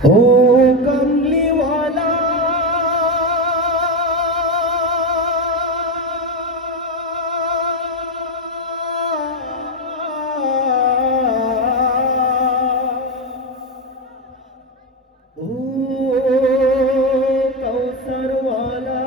ओ कमली वाला ओ कौसर वाला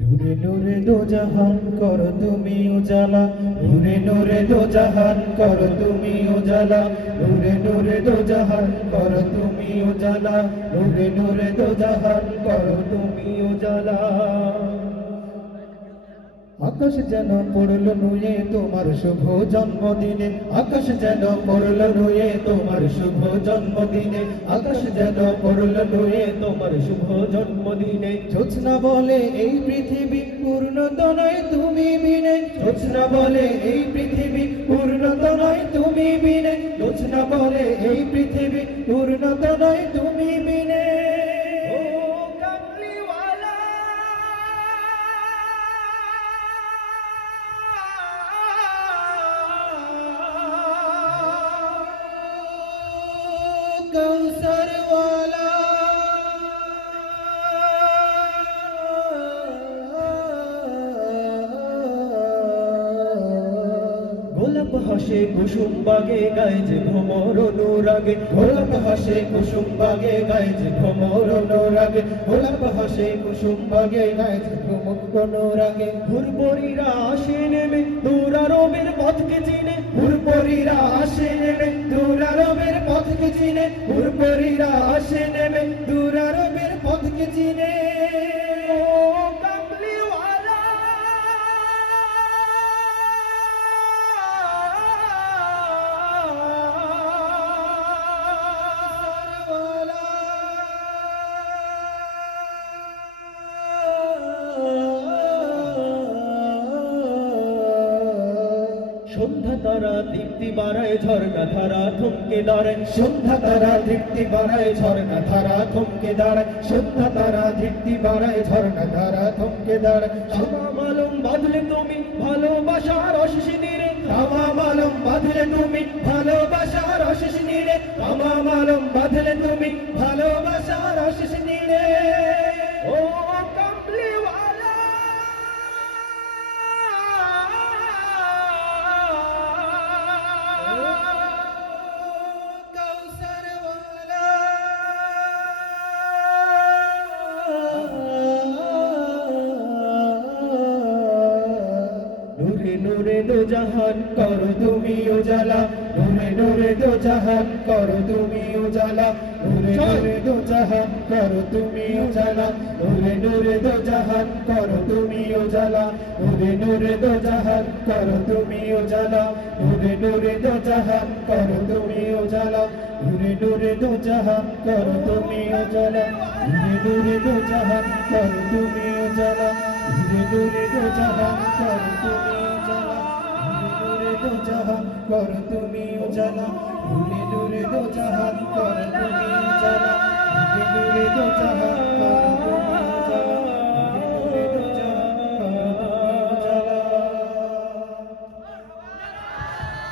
नूरे नूरे दो जहान करो तुमी उजाला नूरे नूरे दो जहान करो तुमी उजाला नूरे नूरे दो जहान करो तुमी उजाला नूरे नूरे दो जहान करो तुमी उजाला आकाश जेन पड़ल नुये तुम्हार शुभ जन्मदिने आकाश जेन पड़ल नुये तुम्हार शुभ जन्मदिने आकाश जेन पड़ल नुये तुम्हार शुभ जन्मदिने जोत्स्ना बोले এই পৃথিবী পূর্ণতা নয় তুমি বিনে जोत्स्ना बोले এই পৃথিবী পূর্ণতা নয় তুমি বিনে जोत्स्ना बोले এই পৃথিবী পূর্ণতা নয় তুমি বিনে कौसर वाला गोलाप हासे कुसुम बागे गाए जे भ्रमर अनुरागे गोलाप हासे कुसुम बागे गाए जे भ्रमर अनुरागे गोलाप हासे कुसुम बागे गाए जे भ्रमर अनुरागे हुरबरीरा आशे नेमे दूरारबेर पथके चिने हुरबरीरा आशे नेमे दूरारबेर पथके चिने हुरबरीरा आशे नेमे दूरारबेर पथके चिने সন্ধ্যা তারা দীপ্তি বাড়ায় ঝর্ণা ধারা থমকে দাঁড়ায় সন্ধ্যা তারা দীপ্তি বাড়ায় ঝর্ণা ধারা থমকে দাঁড়ায় সন্ধ্যা তারা দীপ্তি বাড়ায় ঝর্ণা ধারা থমকে দাঁড়ায় তামাম আলম বাঁধলে তুমি ভালোবাসার অশেষ নীড়ে তামাম আলম বাঁধলে তুমি ভালোবাসার অশেষ নীড়ে তামাম আলম বাঁধলে তুমি ভালোবাসার অশেষ নীড়ে ও কমলি नूरे नूरे दो जहान करो तुमी उजाला नूरे नूरे दो जहान करो तुमी उजाला नूरे नूरे दो जहान करो तुमी उजाला नूरे नूरे दो जहान करो तुमी उजाला नूरे नूरे दो जहान करो तुमी उजाला नूरे नूरे दो जहान करो तुमी उजाला नूरे नूरे दो जहान करो तुमी उजाला नूरे नूरे दो जहान करो तुमी उजाला नूरे नूरे दो जहान करो तुमी दो जहान कर तुमी उजाला नूरे नूरे दो जहान कर तुमी उजाला नूरे नूरे दो जहान